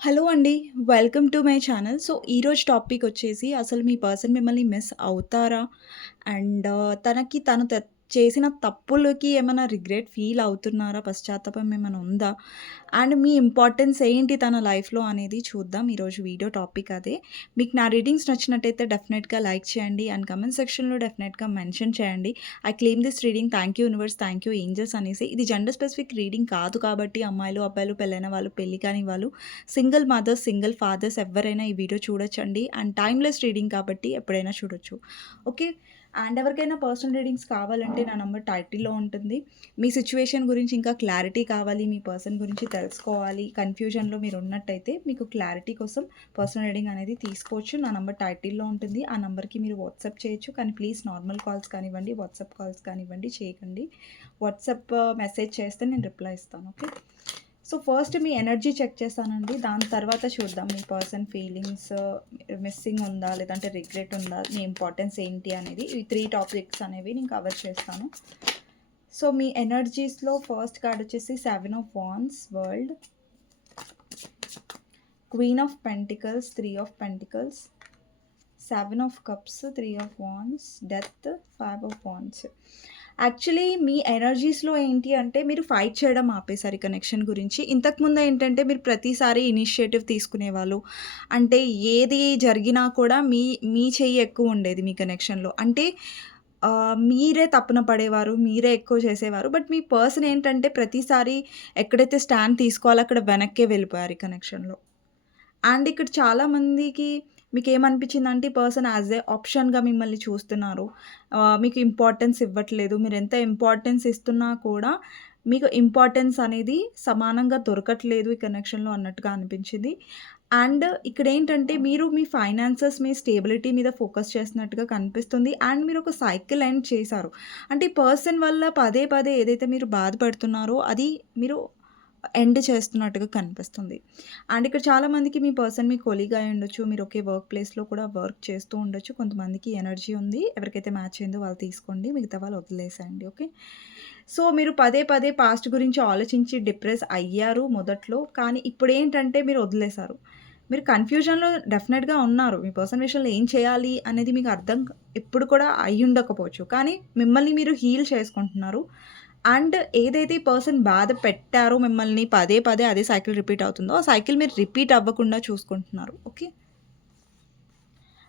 Hello అండి. Welcome to my channel. So, ఈరోజు topic వచ్చేసి అసలు మీ పర్సన్ మిమ్మల్ని మిస్ అవుతారా? అండ్ uh, తనకి తను చేసిన తప్పులకి ఏమైనా రిగ్రెట్ ఫీల్ అవుతున్నారా? పశ్చాత్తాపం ఏమైనా ఉందా? అండ్ మీ ఇంపార్టెన్స్ ఏంటి తన లైఫ్‌లో అనేది చూద్దాం. ఈరోజు వీడియో టాపిక్ అదే. మీకు నా రీడింగ్స్ నచ్చినట్టయితే డెఫినెట్‌గా లైక్ చేయండి. అండ్ కమెంట్ సెక్షన్‌లో డెఫినెట్‌గా మెన్షన్ చేయండి. I claim this reading thank you universe, thank you angels అనేసి. ఇది జెండర్ స్పెసిఫిక్ రీడింగ్ కాదు కాబట్టి అమ్మాయిలు, అబ్బాయిలు, పెళ్ళైన వాళ్ళు, పెళ్ళి కాని వాళ్ళు, సింగిల్ మదర్స్, సింగిల్ ఫాదర్స్ ఎవరైనా ఈ వీడియో చూడొచ్చండి. అండ్ టైమ్‌లెస్ రీడింగ్ కాబట్టి ఎప్పుడైనా చూడొచ్చు. ఓకే. అండ్ ఎవరికైనా పర్సనల్ రీడింగ్స్ కావాలంటే నా నంబర్ టైటిల్‌లో ఉంటుంది. మీ సిచ్యువేషన్ గురించి ఇంకా క్లారిటీ కావాలి, మీ పర్సన్ గురించి తెలుసుకోవాలి, కన్‌ఫ్యూజన్‌లో మీరు ఉన్నట్టయితే మీకు క్లారిటీ కోసం పర్సనల్ రీడింగ్ అనేది తీసుకోవచ్చు. నా నంబర్ టైటిల్‌లో ఉంటుంది. ఆ నంబర్‌కి మీరు వాట్సాప్ చేయొచ్చు. కానీ ప్లీజ్ నార్మల్ కాల్స్ కానివ్వండి, వాట్సాప్ కాల్స్ కానివ్వండి చేయకండి. వాట్సాప్ uh, మెసేజ్ చేస్తే నేను రిప్లై ఇస్తాను. ఓకే. సో, ఫస్ట్ మీ ఎనర్జీ చెక్ చేస్తానండి. దాని తర్వాత చూద్దాం మీ పర్సన్ ఫీలింగ్స్ మిస్సింగ్ ఉందా? లేదంటే రిగ్రెట్ ఉందా? మీ ఇంపార్టెన్స్ ఏంటి అనేది. ఈ త్రీ టాపిక్స్ అనేవి నేను కవర్ చేస్తాను. సో, మీ ఎనర్జీస్‌లో ఫస్ట్ కార్డ్ వచ్చేసి seven of wands world. Queen of pentacles, three of pentacles, seven of cups, three of wands death, five of wands actually మీ ఎనర్జీస్‌లో ఏంటి అంటే మీరు ఫైట్ చేయడం ఆపేసారు కనెక్షన్ గురించి. ఇంతకుముందు ఏంటంటే మీరు ప్రతిసారి ఇనిషియేటివ్ తీసుకునేవాళ్ళు. అంటే ఏది జరిగినా కూడా మీ మీ చెయ్యి ఎక్కువ ఉండేది మీ కనెక్షన్‌లో. అంటే మీరే తప్పున పడేవారు. మీరే ఎక్కువ చేసేవారు. బట్ మీ పర్సన్ ఏంటంటే ప్రతిసారి ఎక్కడైతే స్టాండ్ తీసుకోవాలో అక్కడ వెనక్కే వెళ్ళిపోయారు ఈ కనెక్షన్‌లో. అండ్ ఇక్కడ చాలామందికి మీకేమనిపించిందంటే ఈ పర్సన్ యాజ్ ఏ ఆప్షన్‌గా మిమ్మల్ని చూస్తున్నారు. మీకు ఇంపార్టెన్స్ ఇవ్వట్లేదు. మీరు ఎంత ఇంపార్టెన్స్ ఇస్తున్నా కూడా మీకు ఇంపార్టెన్స్ అనేది సమానంగా దొరకట్లేదు ఈ కనెక్షన్‌లో అన్నట్టుగా అనిపించింది. అండ్ ఇక్కడ ఏంటంటే మీరు మీ ఫైనాన్సెస్, మీ స్టేబిలిటీ మీద ఫోకస్ చేస్తున్నట్టుగా కనిపిస్తుంది. అండ్ మీరు ఒక సైకిల్ ఎండ్ చేశారు. అంటే ఈ పర్సన్ వల్ల పదే పదే ఏదైతే మీరు బాధపడుతున్నారో అది మీరు ఎండ్ చేస్తున్నట్టుగా కనిపిస్తుంది. అండ్ ఇక్కడ చాలామందికి మీ పర్సన్ మీ కొలీగ్ అయి ఉండొచ్చు. మీరు ఒకే వర్క్ ప్లేస్‌లో కూడా వర్క్ చేస్తూ ఉండొచ్చు. కొంతమందికి ఎనర్జీ ఉంది. ఎవరికైతే మ్యాచ్ అయిందో వాళ్ళు తీసుకోండి. మిగతా వాళ్ళు వదిలేసేయండి. ఓకే. సో, మీరు పదే పదే పాస్ట్ గురించి ఆలోచించి డిప్రెస్ అయ్యారు మొదట్లో. కానీ ఇప్పుడు ఏంటంటే మీరు వదిలేసారు. మీరు కన్‌ఫ్యూజన్‌లో డెఫినెట్గా ఉన్నారు. మీ పర్సన్ విషయంలో ఏం చేయాలి అనేది మీకు అర్థం ఎప్పుడు కూడా అయ్యుండకపోవచ్చు. కానీ మిమ్మల్ని మీరు హీల్ చేసుకుంటున్నారు. అండ్ ఏదైతే ఈ పర్సన్ బాధ పెట్టారో మిమ్మల్ని పదే పదే అదే సైకిల్ రిపీట్ అవుతుందో, ఆ సైకిల్ మీరు రిపీట్ అవ్వకుండా చూసుకుంటున్నారు. ఓకే.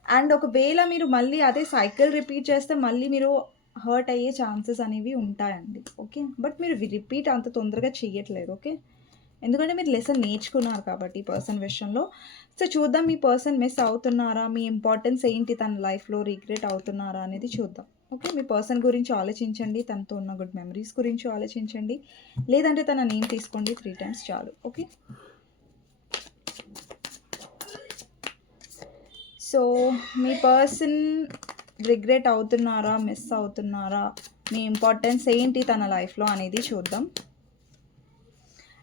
అండ్ ఒకవేళ మీరు మళ్ళీ అదే సైకిల్ రిపీట్ చేస్తే మళ్ళీ మీరు హర్ట్ అయ్యే ఛాన్సెస్ అనేవి ఉంటాయండి. ఓకే. బట్ మీరు రిపీట్ అంత తొందరగా చేయట్లేదు ఓకే. ఎందుకంటే మీరు లెసన్ నేర్చుకున్నారు కాబట్టి ఈ పర్సన్ విషయంలో. సో, చూద్దాం మీ పర్సన్ మిస్ అవుతున్నారా? మీ ఇంపార్టెన్స్ ఏంటి తన లైఫ్‌లో? రిగ్రెట్ అవుతున్నారా? అనేది చూద్దాం. ఓకే. మీ పర్సన్ గురించి ఆలోచించండి. తనతో ఉన్న గుడ్ మెమరీస్ గురించి ఆలోచించండి. లేదంటే తన నేమ్ తీసుకోండి త్రీ టైమ్స్ చాలు. ఓకే. సో, మీ పర్సన్ రిగ్రెట్ అవుతున్నారా? మిస్ అవుతున్నారా? మీ ఇంపార్టెన్స్ ఏంటి తన లైఫ్‌లో అనేది చూద్దాం.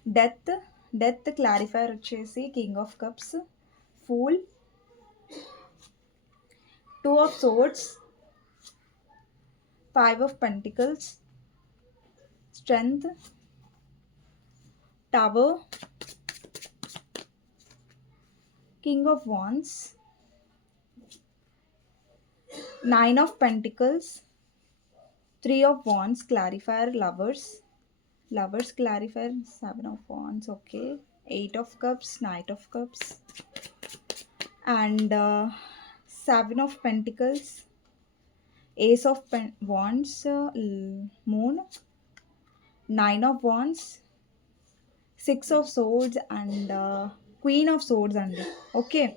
డెత్, డెత్ క్లారిఫైర్ వచ్చేసి king of cups, fool, two of five of pentacles. Strength. Tower. King of wands. Nine of pentacles. Three of wands clarifier lovers. Lovers clarifier seven of wands okay. Eight of cups knight of cups. And uh, seven of pentacles. Ace of pen wands moon, nine of wands six of swords and queen of swords అండి. Okay.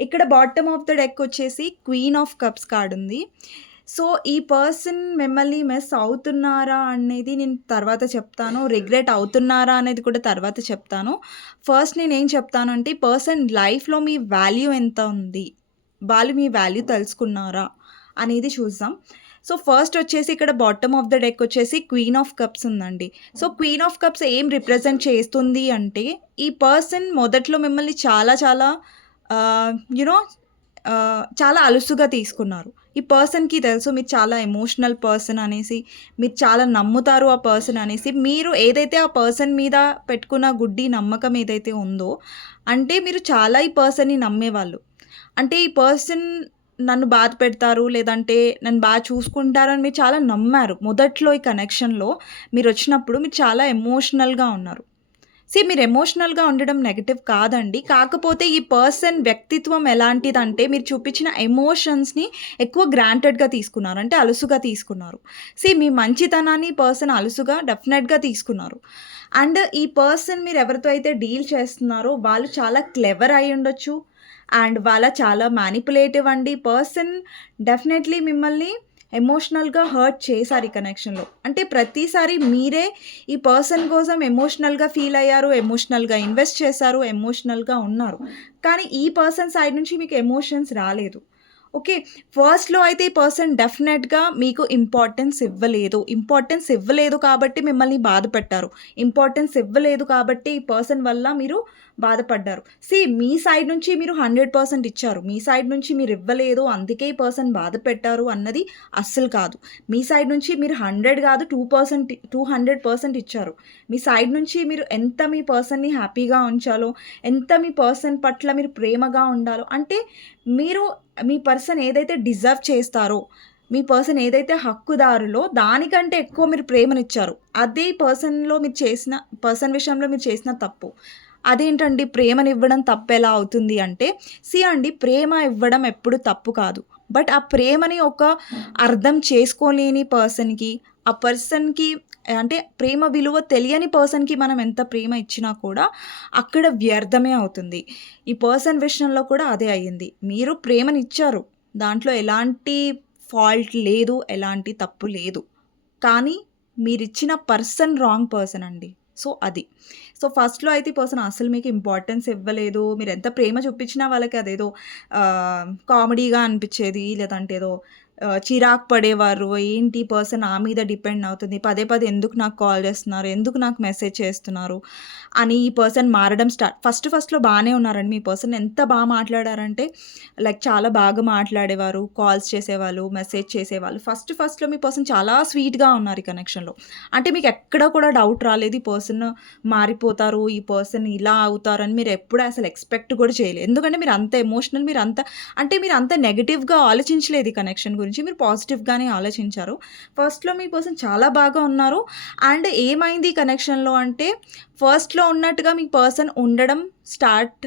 ఇక్కడ bottom of the deck వచ్చేసి queen of cups card ఉంది. So, ఈ person మిమ్మల్ని miss అవుతున్నారా అనేది నేను తర్వాత చెప్తాను. రిగ్రెట్ అవుతున్నారా అనేది కూడా తర్వాత చెప్తాను. ఫస్ట్ నేనేం చెప్తానంటే అంటే పర్సన్ లైఫ్‌లో మీ వాల్యూ ఎంత ఉంది? వాళ్ళు మీ వాల్యూ తెలుసుకున్నారా? అనేది చూద్దాం. సో, ఫస్ట్ వచ్చేసి ఇక్కడ బాటమ్ ఆఫ్ ద డెక్ వచ్చేసి క్వీన్ ఆఫ్ కప్స్ ఉందండి. సో, క్వీన్ ఆఫ్ కప్స్ ఏం రిప్రజెంట్ చేస్తుంది అంటే ఈ పర్సన్ మొదట్లో మిమ్మల్ని చాలా చాలా యునో నో చాలా అలుసుగా తీసుకున్నారు. ఈ పర్సన్‌కి తెలుసు మీరు చాలా ఎమోషనల్ పర్సన్ అనేసి, మీరు చాలా నమ్ముతారు ఆ పర్సన్ అనేసి. మీరు ఏదైతే ఆ పర్సన్ మీద పెట్టుకున్న గుడ్డి నమ్మకం ఏదైతే ఉందో, అంటే మీరు చాలా ఈ పర్సన్‌ని నమ్మేవాళ్ళు. అంటే ఈ పర్సన్ నన్ను బాధ పెడతారు, లేదంటే నన్ను బాగా చూసుకుంటారు అని మీరు చాలా నమ్మారు. మొదట్లో ఈ కనెక్షన్‌లో మీరు వచ్చినప్పుడు మీరు చాలా ఎమోషనల్‌గా ఉన్నారు. సీ మీరు ఎమోషనల్‌గా ఉండడం నెగటివ్ కాదండి. కాకపోతే ఈ పర్సన్ వ్యక్తిత్వం ఎలాంటిదంటే మీరు చూపించిన ఎమోషన్స్‌ని ఎక్కువ గ్రాంటెడ్‌గా తీసుకున్నారు. అంటే అలుసుగా తీసుకున్నారు. సీ మీ మంచితనాన్ని పర్సన్ అలుసుగా డెఫినెట్‌గా తీసుకున్నారు. అండ్ ఈ పర్సన్ మీరు ఎవరితో అయితే డీల్ చేస్తున్నారో వాళ్ళు చాలా క్లెవర్ అయ్యుండొచ్చు. అండ్ వాళ్ళ చాలా మ్యానిపులేటివ్ అండి. పర్సన్ డెఫినెట్‌లీ మిమ్మల్ని ఎమోషనల్‌గా హర్ట్ చేశారు ఈ కనెక్షన్‌లో. అంటే ప్రతిసారి మీరే ఈ పర్సన్ కోసం ఎమోషనల్‌గా ఫీల్ అయ్యారు. ఎమోషనల్‌గా ఇన్వెస్ట్ చేశారు. ఎమోషనల్‌గా ఉన్నారు. కానీ ఈ పర్సన్ సైడ్ నుంచి మీకు ఎమోషన్స్ రాలేదు. ఓకే. ఫస్ట్‌లో అయితే ఈ పర్సన్ డెఫినెట్‌గా మీకు ఇంపార్టెన్స్ ఇవ్వలేదు. ఇంపార్టెన్స్ ఇవ్వలేదు కాబట్టి మిమ్మల్ని బాధ పెట్టారు. ఇంపార్టెన్స్ ఇవ్వలేదు కాబట్టి ఈ పర్సన్ వల్ల మీరు బాధపడ్డారు. సీ మీ సైడ్ నుంచి మీరు 100% ఇచ్చారు. మీ సైడ్ నుంచి మీరు ఇవ్వలేదు. అందుకే ఈ పర్సన్ బాధ పెట్టారు అన్నది అస్సలు కాదు. మీ సైడ్ నుంచి మీరు 100 కాదు 2% 200% ఇచ్చారు. మీ సైడ్ నుంచి మీరు ఎంత మీ పర్సన్‌ని హ్యాపీగా ఉంచాలో, ఎంత మీ పర్సన్ పట్ల మీరు ప్రేమగా ఉండాలో, అంటే మీరు మీ పర్సన్ ఏదైతే డిజర్వ్ చేస్తారో, మీ పర్సన్ ఏదైతే హక్కుదారులో దానికంటే ఎక్కువ మీరు ప్రేమనిచ్చారు. అదే పర్సన్‌లో మీరు చేసిన పర్సన్ విషయంలో మీరు చేసిన తప్పు. అదేంటండి ప్రేమనివ్వడం తప్పెలా అవుతుంది అంటే, సి అండి ప్రేమ ఇవ్వడం ఎప్పుడు తప్పు కాదు. బట్ ఆ ప్రేమని ఒక అర్థం చేసుకోలేని పర్సన్‌కి, ఆ పర్సన్‌కి అంటే ప్రేమ విలువ తెలియని పర్సన్‌కి మనం ఎంత ప్రేమ ఇచ్చినా కూడా అక్కడ వ్యర్థమే అవుతుంది. ఈ పర్సన్ విషయంలో కూడా అదే అయ్యింది. మీరు ప్రేమనిచ్చారు. దాంట్లో ఎలాంటి ఫాల్ట్ లేదు. ఎలాంటి తప్పు లేదు. కానీ మీరిచ్చిన పర్సన్ రాంగ్ పర్సన్ అండి. సో అది. సో ఫస్ట్‌లో అయితే ఈ పర్సన్ అసలు మీకు ఇంపార్టెన్స్ ఇవ్వలేదు. మీరు ఎంత ప్రేమ చూపించినా వాళ్ళకి అదేదో కామెడీగా అనిపించేది లేదంటే ఏదో చిరాకు పడేవారు. ఏంటి పర్సన్ ఆ మీద డిపెండ్ అవుతుంది. పదే పదే ఎందుకు నాకు కాల్ చేస్తున్నారు? ఎందుకు నాకు మెసేజ్ చేస్తున్నారు? అని ఈ పర్సన్ మారడం స్టార్ట్ ఫస్ట్ ఫస్ట్‌లో బాగానే ఉన్నారండి. మీ పర్సన్ ఎంత బాగా మాట్లాడారంటే లైక్ చాలా బాగా మాట్లాడేవారు. కాల్స్ చేసేవాళ్ళు, మెసేజ్ చేసేవాళ్ళు. ఫస్ట్ ఫస్ట్‌లో మీ పర్సన్ చాలా స్వీట్‌గా ఉన్నారు ఈ కనెక్షన్‌లో. అంటే మీకు ఎక్కడ కూడా డౌట్ రాలేదు. ఈ పర్సన్ మారిపోతారు. ఈ పర్సన్ ఇలా అవుతారని మీరు ఎప్పుడు అసలు ఎక్స్‌పెక్ట్ కూడా చేయలేదు. ఎందుకంటే మీరు అంత ఎమోషనల్ మీరు అంత అంటే మీరు అంత నెగిటివ్గా ఆలోచించలేదు ఈ కనెక్షన్ గురించి. మీరు పాజిటివ్‌గానే ఆలోచించారు. ఫస్ట్‌లో మీ పర్సన్ చాలా బాగా ఉన్నారు. అండ్ ఏమైంది కనెక్షన్‌లో అంటే ఫస్ట్‌లో ఉన్నట్టుగా మీ పర్సన్ ఉండడం స్టార్ట్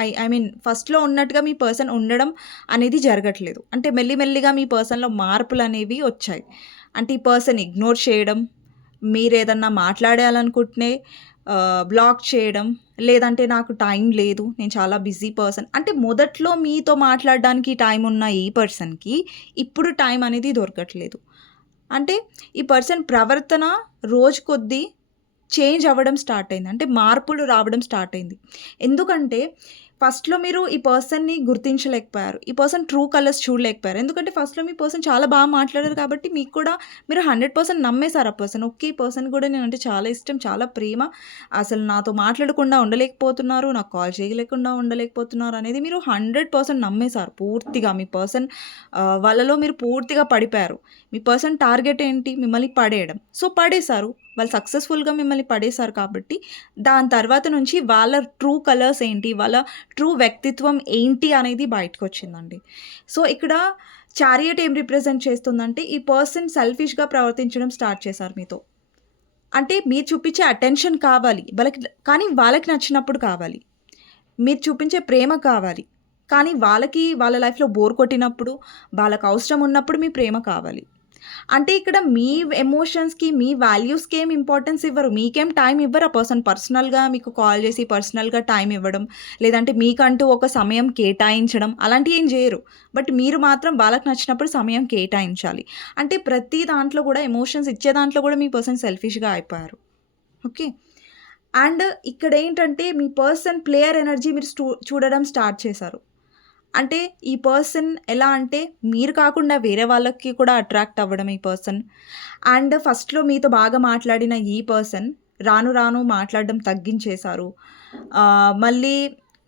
ఐ ఐ మీన్ ఫస్ట్‌లో ఉన్నట్టుగా మీ పర్సన్ ఉండడం అనేది జరగట్లేదు. అంటే మెల్లి మెల్లిగా మీ పర్సన్‌లో మార్పులు అనేవి వచ్చాయి. అంటే ఈ పర్సన్ ఇగ్నోర్ చేయడం, మీరేదన్నా ఏదన్నా ఆహ్, బ్లాక్ చేయడం, లేదంటే నాకు టైం లేదు. నేను చాలా బిజీ పర్సన్. అంటే మొదట్లో మీతో మాట్లాడడానికి టైం ఉన్న ఈ పర్సన్‌కి ఇప్పుడు టైం అనేది దొరకట్లేదు. అంటే ఈ పర్సన్ ప్రవర్తన రోజు కొద్దీ చేంజ్ అవ్వడం స్టార్ట్ అయింది. అంటే మార్పులు రావడం స్టార్ట్ అయింది. ఎందుకంటే ఫస్ట్‌లో మీరు ఈ పర్సన్‌ని గుర్తించలేకపోయారు. ఈ పర్సన్ ట్రూ కలర్స్ చూడలేకపోయారు. ఎందుకంటే ఫస్ట్‌లో మీ పర్సన్ చాలా బాగా మాట్లాడారు కాబట్టి మీకు కూడా మీరు హండ్రెడ్ పర్సెంట్ నమ్మేశారు ఆ పర్సన్. ఓకే. ఈ పర్సన్ కూడా నేనంటే చాలా ఇష్టం, చాలా ప్రేమ. అసలు నాతో మాట్లాడకుండా ఉండలేకపోతున్నారు. నాకు కాల్ చేయలేకుండా ఉండలేకపోతున్నారు అనేది మీరు హండ్రెడ్ పర్సెంట్ నమ్మేశారు పూర్తిగా. మీ పర్సన్ వాళ్ళలో మీరు పూర్తిగా పడిపోయారు. మీ పర్సన్ టార్గెట్ ఏంటి? మిమ్మల్ని పడేయడం. సో పడేసారు. వాళ్ళు సక్సెస్‌ఫుల్‌గా మిమ్మల్ని పడేసారు కాబట్టి దాని తర్వాత నుంచి వాళ్ళ ట్రూ కలర్స్ ఏంటి? వాళ్ళ ట్రూ వ్యక్తిత్వం ఏంటి అనేది బయటకొచ్చిందండి. సో ఇక్కడ చారియట్ ఏం రిప్రజెంట్ చేస్తుందంటే ఈ పర్సన్ సెల్ఫిష్‌గా ప్రవర్తించడం స్టార్ట్ చేశారు మీతో. అంటే మీరు చూపించే అటెన్షన్ కావాలి. వాళ్ళకి కానీ వాళ్ళకి నచ్చినప్పుడు కావాలి. మీరు చూపించే ప్రేమ కావాలి. కానీ వాళ్ళకి వాళ్ళ లైఫ్‌లో బోర్ కొట్టినప్పుడు, వాళ్ళకి అవసరం ఉన్నప్పుడు మీ ప్రేమ కావాలి. అంటే ఇక్కడ మీ ఎమోషన్స్‌కి, మీ వాల్యూస్‌కి ఏం ఇంపార్టెన్స్ ఇవ్వరు. మీకేం టైం ఇవ్వరు ఆ పర్సన్. పర్సనల్‌గా మీకు కాల్ చేసి పర్సనల్‌గా టైం ఇవ్వడం, లేదంటే మీకంటూ ఒక సమయం కేటాయించడం అలాంటివి ఏం చేయరు. బట్ మీరు మాత్రం వాళ్ళకి నచ్చినప్పుడు సమయం కేటాయించాలి. అంటే ప్రతి దాంట్లో కూడా ఎమోషన్స్ ఇచ్చే దాంట్లో కూడా మీ పర్సన్ సెల్ఫిష్‌గా అయిపోయారు. ఓకే. అండ్ ఇక్కడ ఏంటంటే మీ పర్సన్ ప్లేయర్ ఎనర్జీ మీరు చూడడం స్టార్ట్ చేశారు. అంటే ఈ పర్సన్ ఎలా అంటే మీరు కాకుండా వేరే వాళ్ళకి కూడా అట్రాక్ట్ అవ్వడం ఈ పర్సన్. అండ్ ఫస్ట్‌లో మీతో బాగా మాట్లాడిన ఈ పర్సన్ రాను రాను మాట్లాడడం తగ్గించేశారు. మళ్ళీ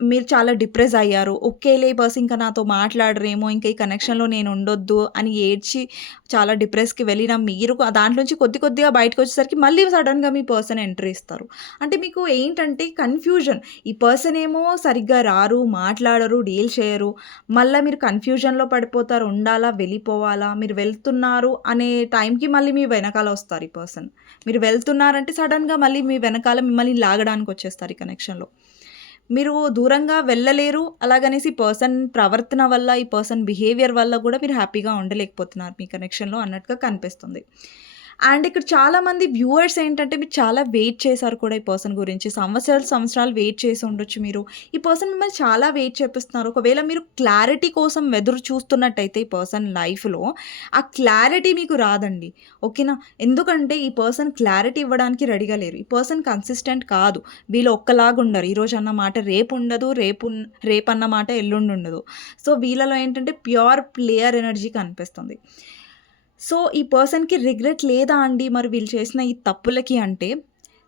మీరు చాలా డిప్రెస్ అయ్యారు. ఒకేలే ఈ పర్సన్ ఇంకా నాతో మాట్లాడరేమో, ఇంకా ఈ కనెక్షన్‌లో నేను ఉండొద్దు అని ఏడ్చి చాలా డిప్రెస్‌కి వెళ్ళిన మీరు దాంట్లోంచి కొద్ది కొద్దిగా బయటకు వచ్చేసరికి మళ్ళీ సడన్గా మీ పర్సన్ ఎంట్రీ ఇస్తారు. అంటే మీకు ఏంటంటే కన్‌ఫ్యూజన్. ఈ పర్సన్ ఏమో సరిగ్గా రారు, మాట్లాడరు, డీల్ చేయరు. మళ్ళీ మీరు కన్‌ఫ్యూజన్‌లో పడిపోతారు. ఉండాలా? వెళ్ళిపోవాలా? మీరు వెళ్తున్నారు అనే టైంకి మళ్ళీ మీ వెనకాల వస్తారు ఈ పర్సన్. మీరు వెళ్తున్నారంటే సడన్గా మళ్ళీ మీ వెనకాల మిమ్మల్ని లాగడానికి వచ్చేస్తారు ఈ కనెక్షన్‌లో. మీరు దూరంగా వెళ్ళలేరు. అలాగనేసి పర్సన్ ప్రవర్తన వల్ల, ఈ పర్సన్ బిహేవియర్ వల్ల కూడా మీరు హ్యాపీగా ఉండలేకపోతున్నారు మీ కనెక్షన్‌లో అన్నట్టుగా కనిపిస్తుంది. అండ్ ఇక్కడ చాలామంది వ్యూవర్స్ ఏంటంటే మీరు చాలా వెయిట్ చేశారు కూడా ఈ పర్సన్ గురించి. సంవత్సరాలు, సంవత్సరాలు వెయిట్ చేసి ఉండొచ్చు మీరు. ఈ పర్సన్ మిమ్మల్ని చాలా వెయిట్ చేపిస్తున్నారు. ఒకవేళ మీరు క్లారిటీ కోసం ఎదురు చూస్తున్నట్టయితే ఈ పర్సన్ లైఫ్‌లో ఆ క్లారిటీ మీకు రాదండి. ఓకేనా? ఎందుకంటే ఈ పర్సన్ క్లారిటీ ఇవ్వడానికి రెడీగా లేరు. ఈ పర్సన్ కన్సిస్టెంట్ కాదు. వీళ్ళు ఒక్కలాగా ఉండరు. ఈరోజు అన్న మాట రేపు ఉండదు. రేపు రేపన్న మాట ఎల్లుండి ఉండదు. సో వీళ్ళలో ఏంటంటే ప్యూర్ ప్లేయర్ ఎనర్జీ కనిపిస్తుంది. సో ఈ పర్సన్‌కి రిగ్రెట్ లేదా అండి మరి వీళ్ళు చేసిన ఈ తప్పులకి అంటే,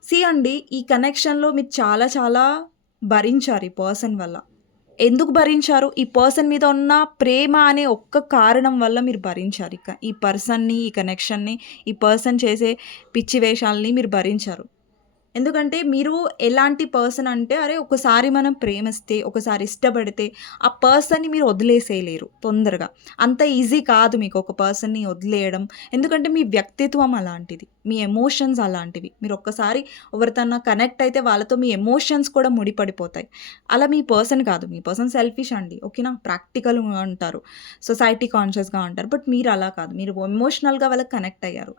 సి అండి ఈ కనెక్షన్‌లో మీరు చాలా చాలా భరించారు ఈ పర్సన్ వల్ల. ఎందుకు భరించారు? ఈ పర్సన్ మీద ఉన్న ప్రేమ అనే ఒక్క కారణం వల్ల మీరు భరించారు ఇక. ఈ పర్సన్‌ని, ఈ కనెక్షన్‌ని, ఈ పర్సన్ చేసే పిచ్చి వేషాలని మీరు భరించారు. ఎందుకంటే మీరు ఎలాంటి పర్సన్ అంటే అరే ఒకసారి మనం ప్రేమిస్తే, ఒకసారి ఇష్టపడితే ఆ పర్సన్‌ని మీరు వదిలేసేయలేరు తొందరగా. అంత ఈజీ కాదు మీకు ఒక పర్సన్‌ని వదిలేయడం. ఎందుకంటే మీ వ్యక్తిత్వం అలాంటిది. మీ ఎమోషన్స్ అలాంటివి. మీరు ఒక్కసారి ఎవరితోనా కనెక్ట్ అయితే వాళ్ళతో మీ ఎమోషన్స్ కూడా ముడిపడిపోతాయి. అలా మీ పర్సన్ కాదు. మీ పర్సన్ సెల్ఫిష్ అండి. ఓకేనా? ప్రాక్టికల్‌గా ఉంటారు. సొసైటీ కాన్షియస్‌గా ఉంటారు. బట్ మీరు అలా కాదు. మీరు ఎమోషనల్‌గా వాళ్ళకి కనెక్ట్ అయ్యారు.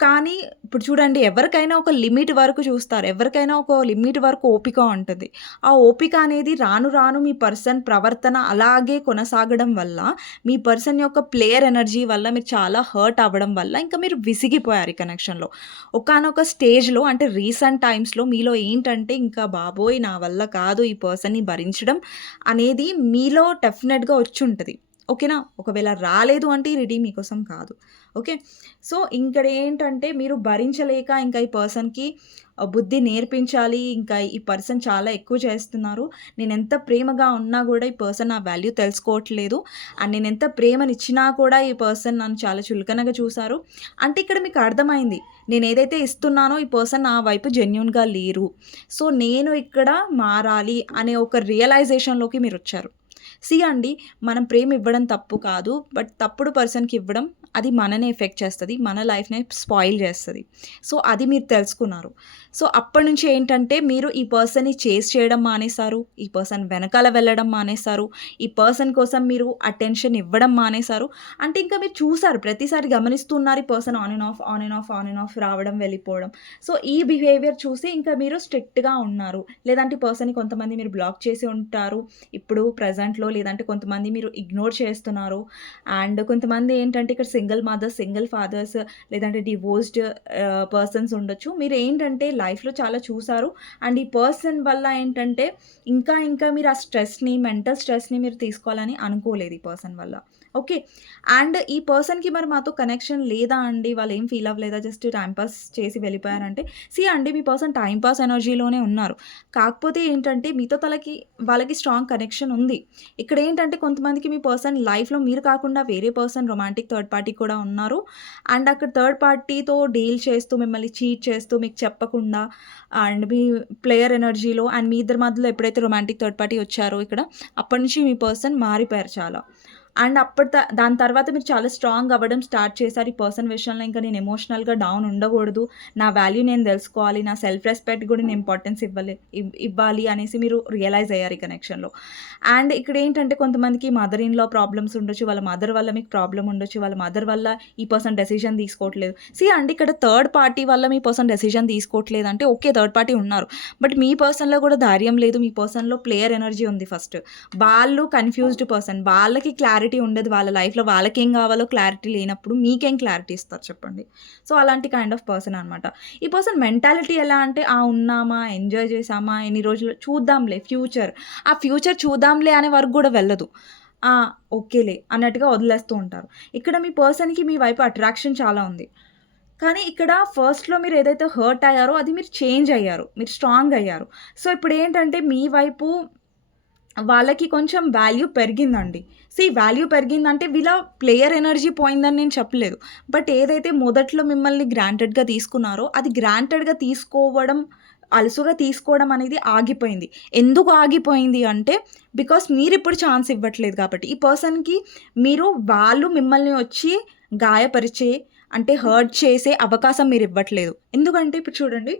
కానీ ఇప్పుడు చూడండి ఎవరికైనా ఒక లిమిట్ వరకు చూస్తారు. ఎవరికైనా ఒక లిమిట్ వరకు ఓపిక ఉంటుంది ఆ ఓపిక అనేది రాను రాను మీ పర్సన్ ప్రవర్తన అలాగే కొనసాగడం వల్ల, మీ పర్సన్ యొక్క ప్లేయర్ ఎనర్జీ వల్ల మీరు చాలా హర్ట్ అవ్వడం వల్ల ఇంకా మీరు విసిగిపోయారు ఈ కనెక్షన్‌లో. ఒకానొక స్టేజ్‌లో అంటే రీసెంట్ టైమ్స్‌లో మీలో ఏంటంటే ఇంకా బాబోయ్! నా వల్ల కాదు ఈ పర్సన్‌ని భరించడం అనేది మీలో డెఫినెట్‌గా వచ్చి ఉంటుంది ఓకేనా? ఒకవేళ రాలేదు అంటే ఈ రెడీ మీకోసం కాదు. ఓకే. సో ఇక్కడ ఏంటంటే మీరు భరించలేక ఇంకా ఈ పర్సన్‌కి బుద్ధి నేర్పించాలి. ఇంకా ఈ పర్సన్ చాలా ఎక్కువ చేస్తున్నారు. నేను ఎంత ప్రేమగా ఉన్నా కూడా ఈ పర్సన్ నా వాల్యూ తెలుసుకోవట్లేదు. అండ్ నేను ఎంత ప్రేమనిచ్చినా కూడా ఈ పర్సన్ నన్ను చాలా చులకనగా చూసారు. అంటే ఇక్కడ మీకు అర్థమైంది. నేను ఏదైతే ఇస్తున్నానో ఈ పర్సన్ నా వైపు జెన్యున్గా లేరు. సో నేను ఇక్కడ మారాలి అనే ఒక రియలైజేషన్‌లోకి మీరు వచ్చారు సి అండి మనం ప్రేమ ఇవ్వడం తప్పు కాదు. బట్ తప్పుడు పర్సన్‌కి ఇవ్వడం అది మననే ఎఫెక్ట్ చేస్తుంది మన లైఫ్‌నే స్పాయిల్ చేస్తుంది సో అది మీరు తెలుసుకున్నారు. సో అప్పటి నుంచి ఏంటంటే మీరు ఈ పర్సన్‌ని చేస్ చేయడం మానేశారు. ఈ పర్సన్ వెనకాల వెళ్ళడం మానేశారు. ఈ పర్సన్ కోసం మీరు అటెన్షన్ ఇవ్వడం మానేశారు. అంటే ఇంకా మీరు చూసారు ప్రతిసారి గమనిస్తున్నారు ఈ person on and off, on and off, on and off రావడం, వెళ్ళిపోవడం. సో ఈ బిహేవియర్ చూసి ఇంకా మీరు స్ట్రిక్ట్‌గా ఉన్నారు. లేదంటే పర్సన్‌ని కొంతమంది మీరు బ్లాక్ చేసి ఉంటారు. ఇప్పుడు ప్రజెంట్లో లేదంటే కొంతమంది మీరు ఇగ్నోర్ చేస్తున్నారు. అండ్ కొంతమంది ఏంటంటే ఇక్కడ సింగిల్ మదర్స్, సింగిల్ ఫాదర్స్ లేదంటే డివోర్స్డ్ పర్సన్స్ ఉండొచ్చు. మీరు ఏంటంటే లైఫ్ లైఫ్‌లో చాలా చూసారు. అండ్ ఈ పర్సన్ వల్ల ఏంటంటే ఇంకా ఇంకా మీరు ఆ స్ట్రెస్‌ని, మెంటల్ స్ట్రెస్‌ని మీరు తీసుకోవాలని అనుకోలేదు ఈ పర్సన్ వల్ల. ఓకే. అండ్ ఈ పర్సన్‌కి మరి మాతో కనెక్షన్ లేదా అండి? వాళ్ళు ఏం ఫీల్ అవ్వలేదా? జస్ట్ టైంపాస్ పాస్ చేసి వెళ్ళిపోయారంటే, సి అండి మీ పర్సన్ టైంపాస్ పాస్ ఎనర్జీలోనే ఉన్నారు. కాకపోతే ఏంటంటే మీతో తలకి వాళ్ళకి స్ట్రాంగ్ కనెక్షన్ ఉంది. ఇక్కడ ఏంటంటే కొంతమందికి మీ పర్సన్ లైఫ్‌లో మీరు కాకుండా వేరే పర్సన్ రొమాంటిక్ థర్డ్ పార్టీ కూడా ఉన్నారు. అండ్ అక్కడ థర్డ్ పార్టీతో డీల్ చేస్తూ మిమ్మల్ని చీట్ చేస్తూ మీకు చెప్పకుండా అండ్ మీ ప్లేయర్ ఎనర్జీలో అండ్ మీ ఇద్దరి మధ్యలో ఎప్పుడైతే రొమాంటిక్ థర్డ్ పార్టీ వచ్చారో ఇక్కడ అప్పటినుంచి మీ పర్సన్ మారిపోయారు చాలా. అండ్ అప్పటి దాని తర్వాత మీరు చాలా స్ట్రాంగ్ అవ్వడం స్టార్ట్ చేశారు. ఈ పర్సన్ విషయంలో ఇంకా నేను ఎమోషనల్‌గా డౌన్ ఉండకూడదు. నా వాల్యూ నేను తెలుసుకోవాలి. నా సెల్ఫ్ రెస్పెక్ట్ కూడా నేను ఇంపార్టెన్స్ ఇవ్వాలి ఇవ్వాలి అనేసి మీరు రియలైజ్ అయ్యారు ఈ కనెక్షన్‌లో. అండ్ ఇక్కడ ఏంటంటే కొంతమందికి మదర్ ఇన్ లా ప్రాబ్లమ్స్ ఉండొచ్చు. వాళ్ళ మదర్ వల్ల మీకు ప్రాబ్లమ్ ఉండొచ్చు. వాళ్ళ మదర్ వల్ల ఈ పర్సన్ డెసిషన్ తీసుకోవట్లేదు. సీ అండి ఇక్కడ థర్డ్ పార్టీ వల్ల మీ పర్సన్ డెసిషన్ తీసుకోవట్లేదు అంటే ఓకే. థర్డ్ పార్టీ ఉన్నారు. బట్ మీ పర్సన్‌లో కూడా ధైర్యం లేదు. మీ పర్సన్‌లో ప్లేయర్ ఎనర్జీ ఉంది ఫస్ట్. వాళ్ళు కన్‌ఫ్యూజ్డ్ పర్సన్. వాళ్ళకి క్లారిటీ ఉండదు. వాళ్ళ లైఫ్‌లో వాళ్ళకేం కావాలో క్లారిటీ లేనప్పుడు మీకేం క్లారిటీ ఇస్తారు చెప్పండి. సో అలాంటి కైండ్ ఆఫ్ పర్సన్ అనమాట. ఈ పర్సన్ మెంటాలిటీ ఎలా అంటే ఆ! ఉన్నామా, ఎంజాయ్ చేశామా, ఎన్ని రోజులు చూద్దాంలే ఫ్యూచర్. ఆ ఫ్యూచర్ చూద్దాంలే అనే వరకు కూడా వెళ్ళదు. ఓకేలే అన్నట్టుగా వదిలేస్తూ ఉంటారు. ఇక్కడ మీ పర్సన్‌కి మీ వైపు అట్రాక్షన్ చాలా ఉంది. కానీ ఇక్కడ ఫస్ట్‌లో మీరు ఏదైతే హర్ట్ అయ్యారో అది మీరు చేంజ్ అయ్యారు. మీరు స్ట్రాంగ్ అయ్యారు. సో ఇప్పుడు ఏంటంటే మీ వైపు వాళ్ళకి కొంచెం వాల్యూ పెరిగిందండి. సి వాల్యూ పెరిగిందంటే వీళ్ళ ప్లేయర్ ఎనర్జీ పోయిందని నేను చెప్పలేదు. బట్ ఏదైతే మొదట్లో మిమ్మల్ని గ్రాంటెడ్గా తీసుకున్నారో అది గ్రాంటెడ్గా తీసుకోవడం అలసుగా తీసుకోవడం అనేది ఆగిపోయింది. ఎందుకు ఆగిపోయింది అంటే బికాస్ మీరు ఇప్పుడు ఛాన్స్ ఇవ్వట్లేదు కాబట్టి. ఈ పర్సన్కి మీరు వాళ్ళు మిమ్మల్ని వచ్చి గాయపరిచే అంటే హర్ట్ చేసే అవకాశం మీరు ఇవ్వట్లేదు. ఎందుకంటే ఇప్పుడు చూడండి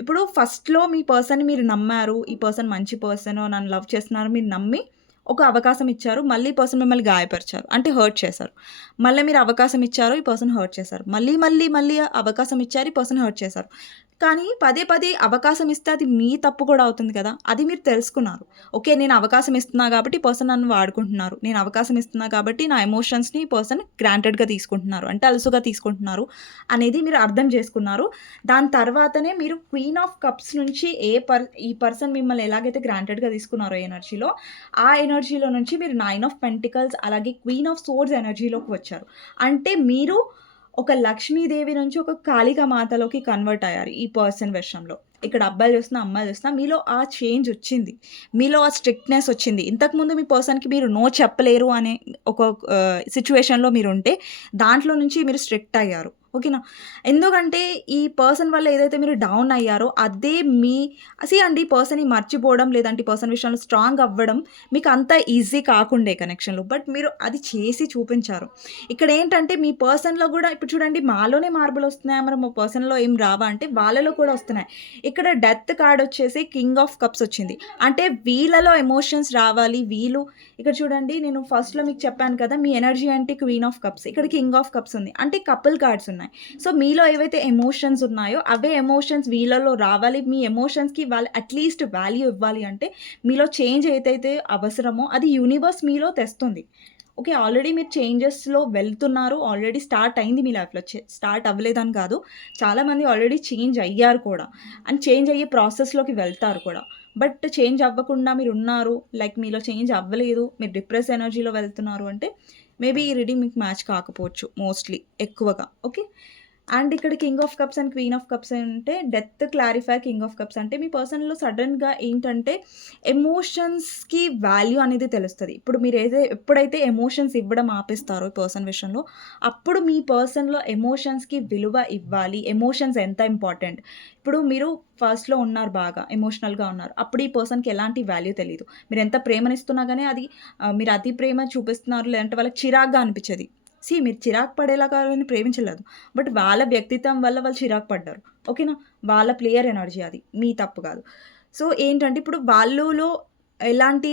ఇప్పుడు ఫస్ట్లో మీ పర్సన్ మీరు నమ్మారు ఈ పర్సన్ మంచి పర్సన్ నన్ను లవ్ చేస్తున్నారు మీరు నమ్మి ఒక అవకాశం ఇచ్చారు మళ్ళీ ఈ పర్సన్ మిమ్మల్ని గాయపరిచారు అంటే హర్ట్ చేశారు. మళ్ళీ మీరు అవకాశం ఇచ్చారు ఈ పర్సన్ హర్ట్ చేశారు. మళ్ళీ మళ్ళీ మళ్ళీ అవకాశం ఇచ్చారు ఈ పర్సన్ హర్ట్ చేశారు. కానీ పదే పదే అవకాశం ఇస్తే అది మీ తప్పు కూడా అవుతుంది కదా. అది మీరు తెలుసుకున్నారు. ఓకే నేను అవకాశం ఇస్తున్నా కాబట్టి పర్సన్ నన్ను వాడుకుంటున్నారు. నేను అవకాశం ఇస్తున్నా కాబట్టి నా ఎమోషన్స్ని పర్సన్ గ్రాంటెడ్గా తీసుకుంటున్నారు. అంటే అలసుగా తీసుకుంటున్నారు అనేది మీరు అర్థం చేసుకున్నారు. దాని తర్వాతనే మీరు క్వీన్ ఆఫ్ కప్స్ నుంచి ఏ పర్ ఈ పర్సన్ మిమ్మల్ని ఎలాగైతే గ్రాంటెడ్గా తీసుకున్నారో ఎనర్జీలో ఆ ఎనర్జీలో నుంచి మీరు నైన్ ఆఫ్ పెంటికల్స్ అలాగే క్వీన్ ఆఫ్ సోర్స్ ఎనర్జీలోకి వచ్చారు. అంటే మీరు ఒక లక్ష్మీదేవి నుంచి ఒక కాళిక మాతలోకి కన్వర్ట్ అయ్యారు ఈ పర్సన్ విషయంలో ఇక్కడ అబ్బాయిలు చూస్తున్నా అమ్మాయిలు చూస్తున్నా మీలో ఆ చేంజ్ వచ్చింది. మీలో ఆ స్ట్రిక్ట్నెస్ వచ్చింది. ఇంతకుముందు మీ పర్సన్కి మీరు నో చెప్పలేరు అనే ఒక uh, సిచ్యువేషన్లో మీరు ఉంటే దాంట్లో నుంచి మీరు స్ట్రిక్ట్ అయ్యారు. ఓకేనా? ఎందుకంటే ఈ పర్సన్ వల్ల ఏదైతే మీరు డౌన్ అయ్యారో అదే మీ అసలు అండి పర్సన్ని మర్చిపోవడం లేదంటే పర్సన్ విషయంలో స్ట్రాంగ్ అవ్వడం మీకు అంత ఈజీ కాకుండే కనెక్షన్లో. బట్ మీరు అది చేసి చూపించారు. ఇక్కడ ఏంటంటే మీ పర్సన్లో కూడా ఇప్పుడు చూడండి మాలోనే మార్పులు వస్తున్నాయా? మరి మా పర్సన్లో ఏం రావా? అంటే వాళ్ళలో కూడా వస్తున్నాయి. ఇక్కడ డెత్ కార్డ్ వచ్చేసి కింగ్ ఆఫ్ కప్స్ వచ్చింది. అంటే వీళ్ళలో ఎమోషన్స్ రావాలి వీళ్ళు ఇక్కడ చూడండి నేను ఫస్ట్లో మీకు చెప్పాను కదా మీ ఎనర్జీ అంటే క్వీన్ ఆఫ్ కప్స్ ఇక్కడ కింగ్ ఆఫ్ కప్స్ ఉంది. అంటే కపుల్ కార్డ్స్ ఉన్నాయి. సో మీలో ఏవైతే ఎమోషన్స్ ఉన్నాయో అవే ఎమోషన్స్ వీళ్ళలో రావాలి. మీ ఎమోషన్స్కి వాళ్ళు అట్లీస్ట్ వాల్యూ ఇవ్వాలి అంటే మీలో చేంజ్ ఏదైతే అవసరమో అది యూనివర్స్ మీలో తెస్తుంది. ఓకే ఆల్రెడీ మీరు చేంజెస్లో వెళ్తున్నారు. ఆల్రెడీ స్టార్ట్ అయింది మీ లైఫ్లో స్టార్ట్ అవ్వలేదని కాదు. చాలామంది ఆల్రెడీ చేంజ్ అయ్యారు కూడా. అండ్ చేంజ్ అయ్యే ప్రాసెస్లోకి వెళ్తారు కూడా. బట్ చేంజ్ అవ్వకుండా మీరు ఉన్నారు లైక్ మీలో చేంజ్ అవ్వలేదు మీరు డిప్రెస్ ఎనర్జీలో వెళ్తున్నారు అంటే మేబీ ఈ రీడింగ్ మీకు మ్యాచ్ కాకపోవచ్చు మోస్ట్లీ ఎక్కువగా ఓకే? అండ్ ఇక్కడ king of cups and queen of cups అంటే death clarify king of cups అంటే మీ పర్సన్లో సడన్గా ఏంటంటే ఎమోషన్స్కి వాల్యూ అనేది తెలుస్తుంది. ఇప్పుడు మీరు ఏదైతే ఎప్పుడైతే ఎమోషన్స్ ఇవ్వడం ఆపేస్తారో ఈ పర్సన్ విషయంలో అప్పుడు మీ పర్సన్లో ఎమోషన్స్కి విలువ ఇవ్వాలి. ఎమోషన్స్ ఎంత ఇంపార్టెంట్? ఇప్పుడు మీరు ఫస్ట్లో ఉన్నారు బాగా ఎమోషనల్గా ఉన్నారు. అప్పుడు ఈ పర్సన్కి ఎలాంటి వాల్యూ తెలియదు మీరు ఎంత ప్రేమనిస్తున్నా కానీ అది మీరు అతి ప్రేమ చూపిస్తున్నారు లేదంటే వాళ్ళకి చిరాగ్గా అనిపించేది. సి మీరు చిరాకు పడేలా కావాలని ప్రేమించలేదు. బట్ వాళ్ళ వ్యక్తిత్వం వల్ల వాళ్ళు చిరాకు పడ్డారు. ఓకేనా? వాళ్ళ ప్లేయర్ ఎనర్జీ అది. మీ తప్పు కాదు. సో ఏంటంటే ఇప్పుడు వాళ్ళలో ఎలాంటి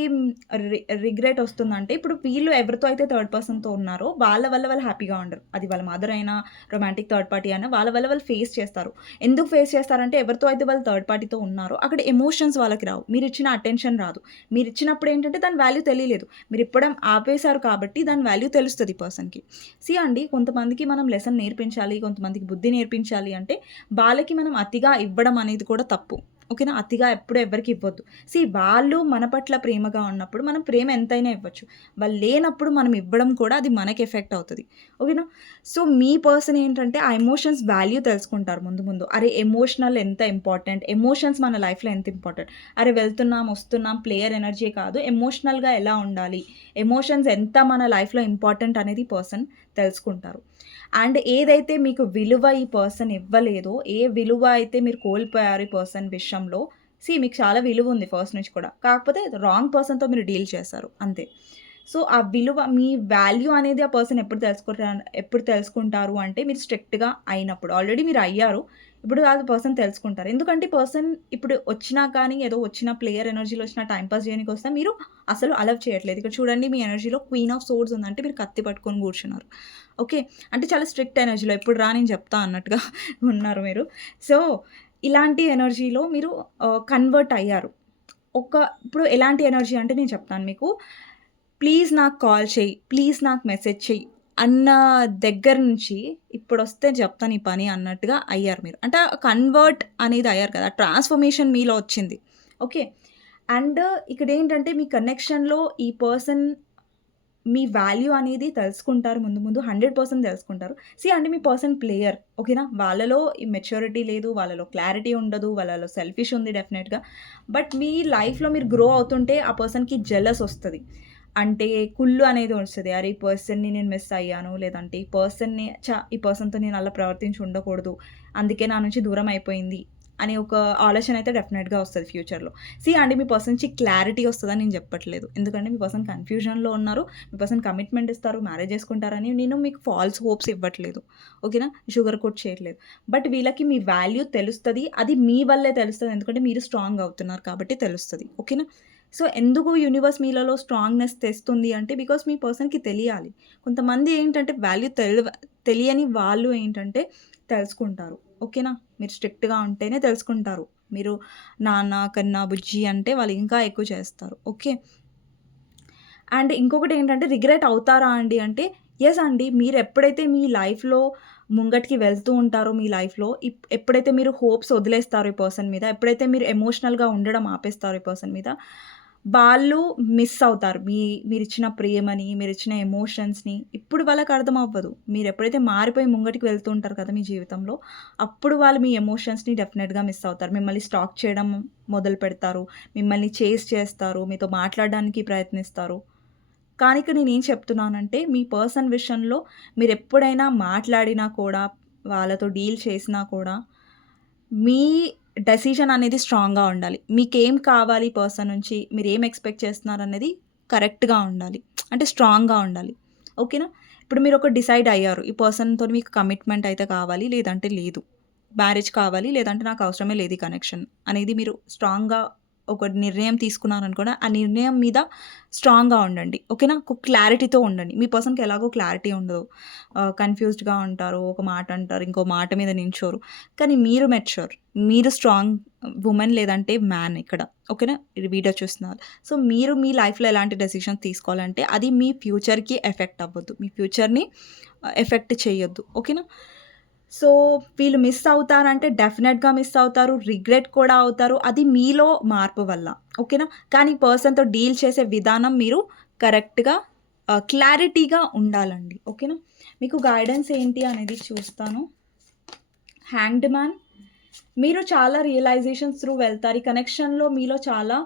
రిగ్రెట్ వస్తుందంటే ఇప్పుడు వీళ్ళు ఎవరితో అయితే థర్డ్ పర్సన్తో ఉన్నారో వాళ్ళ వల్ల వాళ్ళు హ్యాపీగా ఉండరు. అది వాళ్ళ మదర్ అయినా రొమాంటిక్ థర్డ్ పార్టీ అయినా వాళ్ళ వల్ల వాళ్ళు ఫేస్ చేస్తారు. ఎందుకు ఫేస్ చేస్తారంటే ఎవరితో అయితే వాళ్ళు థర్డ్ పార్టీతో ఉన్నారో అక్కడ ఎమోషన్స్ వాళ్ళకి రావు. మీరు ఇచ్చిన అటెన్షన్ రాదు. మీరు ఇచ్చినప్పుడు ఏంటంటే దాని వాల్యూ తెలియలేదు. మీరు ఇప్పడం ఆపేశారు కాబట్టి దాని వాల్యూ తెలుస్తుంది పర్సన్కి. సి అండి కొంతమందికి మనం లెసన్ నేర్పించాలి కొంతమందికి బుద్ధి నేర్పించాలి అంటే వాళ్ళకి మనం అతిగా ఇవ్వడం అనేది కూడా తప్పు. ఓకేనా? అతిగా ఎప్పుడు ఎవరికి ఇవ్వద్దు. సి వాళ్ళు మన పట్ల ప్రేమగా ఉన్నప్పుడు మనం ప్రేమ ఎంతైనా ఇవ్వచ్చు. వాళ్ళు లేనప్పుడు మనం ఇవ్వడం కూడా అది మనకి ఎఫెక్ట్ అవుతుంది. ఓకేనా? సో మీ పర్సన్ ఏంటంటే ఆ ఎమోషన్స్ వాల్యూ తెలుసుకుంటారు ముందు ముందు. అరే ఎమోషనల్ ఎంత ఇంపార్టెంట్? ఎమోషన్స్ మన లైఫ్లో ఎంత ఇంపార్టెంట్? అరే వెళ్తున్నాం వస్తున్నాం ప్లేయర్ ఎనర్జీ కాదు. ఎమోషనల్గా ఎలా ఉండాలి? ఎమోషన్స్ ఎంత మన లైఫ్లో ఇంపార్టెంట్ అనేది పర్సన్ తెలుసుకుంటారు. అండ్ ఏదైతే మీకు విలువ ఈ పర్సన్ ఇవ్వలేదో ఏ విలువ అయితే మీరు కోల్పోయారు ఈ పర్సన్ విషయంలో సి మీకు చాలా విలువ ఉంది ఫస్ట్ నుంచి కూడా. కాకపోతే రాంగ్ పర్సన్తో మీరు డీల్ చేస్తారు అంతే. సో ఆ విలువ మీ వాల్యూ అనేది ఆ పర్సన్ ఎప్పుడు తెలుసుకుంటారు ఎప్పుడు తెలుసుకుంటారు అంటే మీరు స్ట్రిక్ట్గా అయినప్పుడు. ఆల్రెడీ మీరు అయ్యారు ఇప్పుడు అది పర్సన్ తెలుసుకుంటారు. ఎందుకంటే పర్సన్ ఇప్పుడు వచ్చినా కానీ ఏదో వచ్చిన ప్లేయర్ ఎనర్జీలో వచ్చిన టైంపాస్ చేయడానికి వస్తే మీరు అసలు అలవ్ చేయట్లేదు. ఇక్కడ చూడండి మీ ఎనర్జీలో క్వీన్ ఆఫ్ సోర్స్ ఉందంటే మీరు కత్తి పట్టుకొని కూర్చున్నారు. ఓకే అంటే చాలా స్ట్రిక్ట్ ఎనర్జీలో ఎప్పుడు రా నేను చెప్తా అన్నట్టుగా ఉన్నారు మీరు. సో ఇలాంటి ఎనర్జీలో మీరు కన్వర్ట్ అయ్యారు. ఒక ఇప్పుడు ఎలాంటి ఎనర్జీ అంటే నేను చెప్తాను మీకు. ప్లీజ్ నాకు కాల్ చేయి. ప్లీజ్ నాకు మెసేజ్ చెయ్యి అన్న దగ్గర నుంచి ఇప్పుడు వస్తే చెప్తాను ఈ పని అన్నట్టుగా అయ్యారు మీరు. అంటే కన్వర్ట్ అనేది అయ్యారు కదా ట్రాన్స్ఫర్మేషన్ మీలో వచ్చింది. ఓకే. అండ్ ఇక్కడ ఏంటంటే మీ కనెక్షన్లో ఈ పర్సన్ మీ వాల్యూ అనేది తెలుసుకుంటారు ముందు ముందు హండ్రెడ్ పర్సెంట్ తెలుసుకుంటారు. సి అంటే మీ పర్సన్ ప్లేయర్ ఓకేనా? వాళ్ళలో ఈ మెచ్యూరిటీ లేదు వాళ్ళలో క్లారిటీ ఉండదు వాళ్ళలో సెల్ఫిష్ ఉంది డెఫినెట్గా బట్ మీ లైఫ్లో మీరు గ్రో అవుతుంటే ఆ పర్సన్కి జెలస్ వస్తుంది. అంటే కుళ్ళు అనేది వస్తుంది. అరే ఈ పర్సన్ని నేను మిస్ అయ్యాను లేదంటే ఈ పర్సన్ని చా ఈ పర్సన్తో నేను అలా ప్రవర్తించి ఉండకూడదు అందుకే నా నుంచి దూరం అయిపోయింది అనే ఒక ఆలోచన అయితే డెఫినెట్గా వస్తుంది ఫ్యూచర్లో. సి అండి మీ పర్సన్ నుంచి క్లారిటీ వస్తుందని నేను చెప్పట్లేదు. ఎందుకంటే మీ పర్సన్ కన్ఫ్యూజన్లో ఉన్నారు మీ పర్సన్ కమిట్మెంట్ ఇస్తారు మ్యారేజ్ చేసుకుంటారని నేను మీకు ఫాల్స్ హోప్స్ ఇవ్వట్లేదు. ఓకేనా? షుగర్ కోట్ చేయట్లేదు. బట్ వీళ్ళకి మీ వాల్యూ తెలుస్తుంది అది మీ వల్లే తెలుస్తుంది ఎందుకంటే మీరు స్ట్రాంగ్ అవుతున్నారు కాబట్టి తెలుస్తుంది. ఓకేనా? సో ఎందుకు యూనివర్స్ మీలలో స్ట్రాంగ్నెస్ తెస్తుంది అంటే బికాస్ మీ పర్సన్కి తెలియాలి. కొంతమంది ఏంటంటే వాల్యూ తెలి తెలియని వాళ్ళు ఏంటంటే తెలుసుకుంటారు. ఓకేనా? మీరు స్ట్రిక్ట్గా ఉంటేనే తెలుసుకుంటారు. మీరు నాన్న కన్నా బుజ్జి అంటే వాళ్ళు ఇంకా ఎక్కువ చేస్తారు. ఓకే? అండ్ ఇంకొకటి ఏంటంటే రిగ్రెట్ అవుతారా అండి అంటే ఎస్ అండి. మీరు ఎప్పుడైతే మీ లైఫ్లో ముంగటికి వెళ్తూ ఉంటారో మీ లైఫ్లో ఇప్ ఎప్పుడైతే మీరు హోప్స్ వదిలేస్తారో ఈ పర్సన్ మీద ఎప్పుడైతే మీరు ఎమోషనల్గా ఉండడం ఆపేస్తారో ఈ పర్సన్ మీద వాళ్ళు మిస్ అవుతారు. మీ మీరు ఇచ్చిన ప్రేమని మీరు ఇచ్చిన ఎమోషన్స్ని ఇప్పుడు వాళ్ళకి అర్థం అవ్వదు. మీరు ఎప్పుడైతే మారిపోయి ముంగటికి వెళ్తుంటారు కదా మీ జీవితంలో అప్పుడు వాళ్ళు మీ ఎమోషన్స్ని డెఫినెట్గా మిస్ అవుతారు. మిమ్మల్ని స్టాక్ చేయడం మొదలు పెడతారు. మిమ్మల్ని చేస్ చేస్తారు. మీతో మాట్లాడడానికి ప్రయత్నిస్తారు. కానీ ఇక్కడ నేను ఏం చెప్తున్నానంటే మీ పర్సన్ విషయంలో మీరు ఎప్పుడైనా మాట్లాడినా కూడా వాళ్ళతో డీల్ చేసినా కూడా మీ డెసిషన్ అనేది స్ట్రాంగ్గా ఉండాలి. మీకేం కావాలి పర్సన్ నుంచి మీరు ఏం ఎక్స్పెక్ట్ చేస్తున్నారు అనేది కరెక్ట్గా ఉండాలి. అంటే స్ట్రాంగ్గా ఉండాలి. ఓకేనా ఇప్పుడు మీరు ఒక డిసైడ్ అయ్యారు ఈ పర్సన్తో మీకు కమిట్మెంట్ అయితే కావాలి లేదంటే లేదు. మ్యారేజ్ కావాలి లేదంటే నాకు అవసరమే లేదు ఈ కనెక్షన్ అనేది మీరు స్ట్రాంగ్గా ఒక నిర్ణయం తీసుకున్నారనుకోండి ఆ నిర్ణయం మీద స్ట్రాంగ్గా ఉండండి. ఓకేనా? ఒక క్లారిటీతో ఉండండి. మీ పర్సన్కి ఎలాగో క్లారిటీ ఉండదు. కన్ఫ్యూజ్డ్గా ఉంటారు ఒక మాట అంటారు ఇంకో మాట మీద నించోరు కానీ మీరు మెచ్యూర్ మీరు స్ట్రాంగ్ ఉమెన్ లేదంటే మ్యాన్ ఇక్కడ. ఓకేనా? వీడియో చూస్తున్నారు. సో మీరు మీ లైఫ్లో ఎలాంటి డెసిషన్స్ తీసుకోవాలంటే అది మీ ఫ్యూచర్కి ఎఫెక్ట్ అవ్వద్దు. మీ ఫ్యూచర్ని ఎఫెక్ట్ చేయొద్దు. ఓకేనా? సో వీళ్ళు మిస్ అవుతారంటే డెఫినెట్గా మిస్ అవుతారు రిగ్రెట్ కూడా అవుతారు. అది మీలో మార్పు వల్ల ఓకేనా? కానీ పర్సన్తో డీల్ చేసే విధానం మీరు కరెక్ట్గా క్లారిటీగా ఉండాలండి ఓకేనా? మీకు గైడెన్స్ ఏంటి అనేది చూస్తాను. హ్యాండ్ మ్యాన్ మీరు చాలా రియలైజేషన్స్ త్రూ వెళ్తారు. ఈ కనెక్షన్లో మీలో చాలా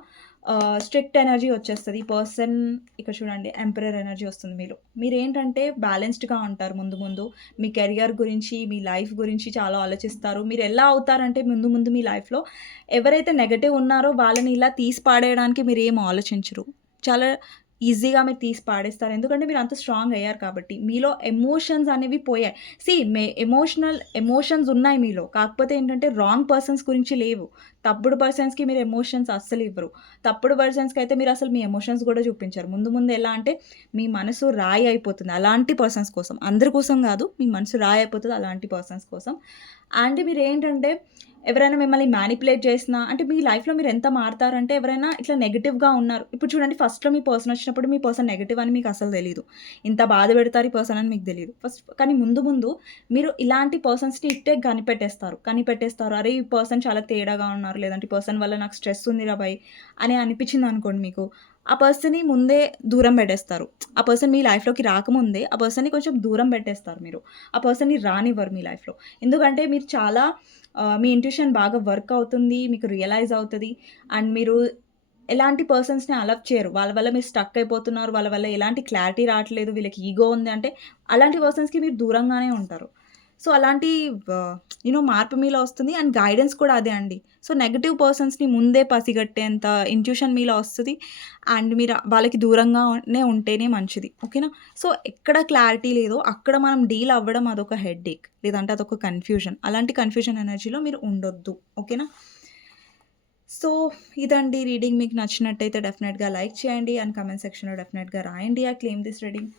స్ట్రిక్ట్ ఎనర్జీ వచ్చేస్తుంది. పర్సన్ ఇక్కడ చూడండి ఎంపరర్ ఎనర్జీ వస్తుంది మీరు మీరు ఏంటంటే బ్యాలెన్స్డ్గా ఉంటారు ముందు ముందు. మీ కెరియర్ గురించి మీ లైఫ్ గురించి చాలా ఆలోచిస్తారు. మీరు ఎలా అవుతారంటే ముందు ముందు మీ లైఫ్లో ఎవరైతే నెగటివ్ ఉన్నారో వాళ్ళని ఇలా తీసి పాడేయడానికి మీరు ఏం ఆలోచించరు. చాలా ఈజీగా మీరు తీసి పాడేస్తారు. ఎందుకంటే మీరు అంత స్ట్రాంగ్ అయ్యారు కాబట్టి. మీలో ఎమోషన్స్ అనేవి పోయాయి. సి మే ఎమోషనల్ ఎమోషన్స్ ఉన్నాయి మీలో. కాకపోతే ఏంటంటే రాంగ్ పర్సన్స్ గురించి లేవు. తప్పుడు పర్సన్స్కి మీరు ఎమోషన్స్ అస్సలు ఇవ్వరు. తప్పుడు పర్సన్స్కి అయితే మీరు అసలు మీ ఎమోషన్స్ కూడా చూపించారు. ముందు ముందు ఎలా అంటే మీ మనసు రాయి అయిపోతుంది అలాంటి పర్సన్స్ కోసం. అందరి కోసం కాదు మీ మనసు రాయి అయిపోతుంది అలాంటి పర్సన్స్ కోసం. అండ్ మీరు ఏంటంటే ఎవరైనా మిమ్మల్ని మ్యానిపులేట్ చేసినా అంటే మీ లైఫ్లో మీరు ఎంత మారుతారంటే ఎవరైనా ఇట్లా నెగిటివ్గా ఉన్నారు. ఇప్పుడు చూడండి ఫస్ట్లో మీ పర్సన్ వచ్చినప్పుడు మీ పర్సన్ నెగిటివ్ అని మీకు అసలు తెలియదు ఇంత బాధ పెడతారు ఈ పర్సన్ అని మీకు తెలియదు ఫస్ట్ కానీ ముందు ముందు మీరు ఇలాంటి పర్సన్స్ని ఇట్టే కనిపెట్టేస్తారు. కనిపెట్టేస్తారు అరే ఈ పర్సన్ చాలా తేడాగా ఉన్నారు. లేదంటే ఈ పర్సన్ వల్ల నాకు స్ట్రెస్ ఉంది రా అని అనిపించింది అనుకోండి మీకు. ఆ పర్సన్ని ముందే దూరం పెట్టేస్తారు. ఆ పర్సన్ మీ లైఫ్లోకి రాకముందే ఆ పర్సన్ని కొంచెం దూరం పెట్టేస్తారు మీరు. ఆ పర్సన్ని రానివ్వరు మీ లైఫ్లో ఎందుకంటే మీరు చాలా మీ ఇంట్యూషన్ బాగా వర్క్ అవుతుంది మీకు రియలైజ్ అవుతుంది. అండ్ మీరు ఎలాంటి పర్సన్స్ని అలవ్ చేయరు. వాళ్ళ వల్ల మీరు స్టక్ అయిపోతున్నారు. వాళ్ళ వల్ల ఎలాంటి క్లారిటీ రావట్లేదు. వీళ్ళకి ఈగో ఉంది అంటే అలాంటి పర్సన్స్కి మీరు దూరంగానే ఉంటారు. సో అలాంటి యూనో మార్పు మీలో వస్తుంది. అండ్ గైడెన్స్ కూడా అదే అండి. సో నెగటివ్ పర్సన్స్ని ముందే పసిగట్టేంత ఇంట్యూషన్ మీలో వస్తుంది. అండ్ మీరు వాళ్ళకి దూరంగానే ఉంటేనే మంచిది. ఓకేనా? సో ఎక్కడ క్లారిటీ లేదో అక్కడ మనం డీల్ అవ్వడం అదొక హెడ్ ఏక్ లేదంటే అదొక కన్ఫ్యూజన్ అలాంటి కన్ఫ్యూజన్ ఎనర్జీలో మీరు ఉండొద్దు. ఓకేనా? సో ఇదండి రీడింగ్ మీకు నచ్చినట్టయితే డెఫినెట్గా లైక్ చేయండి. అండ్ కమెంట్ సెక్షన్లో డెఫినెట్గా రాయండి. ఆ claim this reading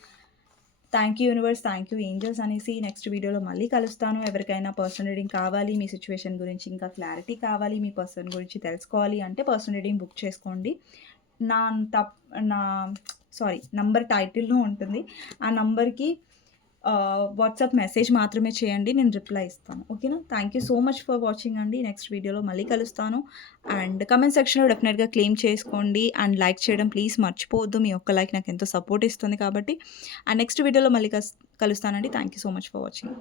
thank you universe thank you angels అనేసి నెక్స్ట్ వీడియోలో మళ్ళీ కలుస్తాను. ఎవరికైనా పర్సనల్ రీడింగ్ కావాలి మీ సిచ్యువేషన్ గురించి ఇంకా క్లారిటీ కావాలి మీ పర్సన్ గురించి తెలుసుకోవాలి అంటే పర్సనల్ రీడింగ్ బుక్ చేసుకోండి. నా తప్ నా సారీ నంబర్ టైటిల్లో ఉంటుంది. ఆ నంబర్కి వాట్సాప్ మెసేజ్ మాత్రమే చేయండి నేను రిప్లై ఇస్తాను. ఓకేనా? Thank you so much for watching అండి. నెక్స్ట్ వీడియోలో మళ్ళీ కలుస్తాను. అండ్ కమెంట్ సెక్షన్లో డెఫినెట్గా క్లెయిమ్ చేసుకోండి. అండ్ లైక్ చేయడం ప్లీజ్ మర్చిపోవద్దు. మీ ఒక్క లైక్ నాకు ఎంతో సపోర్ట్ ఇస్తుంది కాబట్టి. అండ్ నెక్స్ట్ వీడియోలో మళ్ళీ కలుస్తానండి. Thank you so much for watching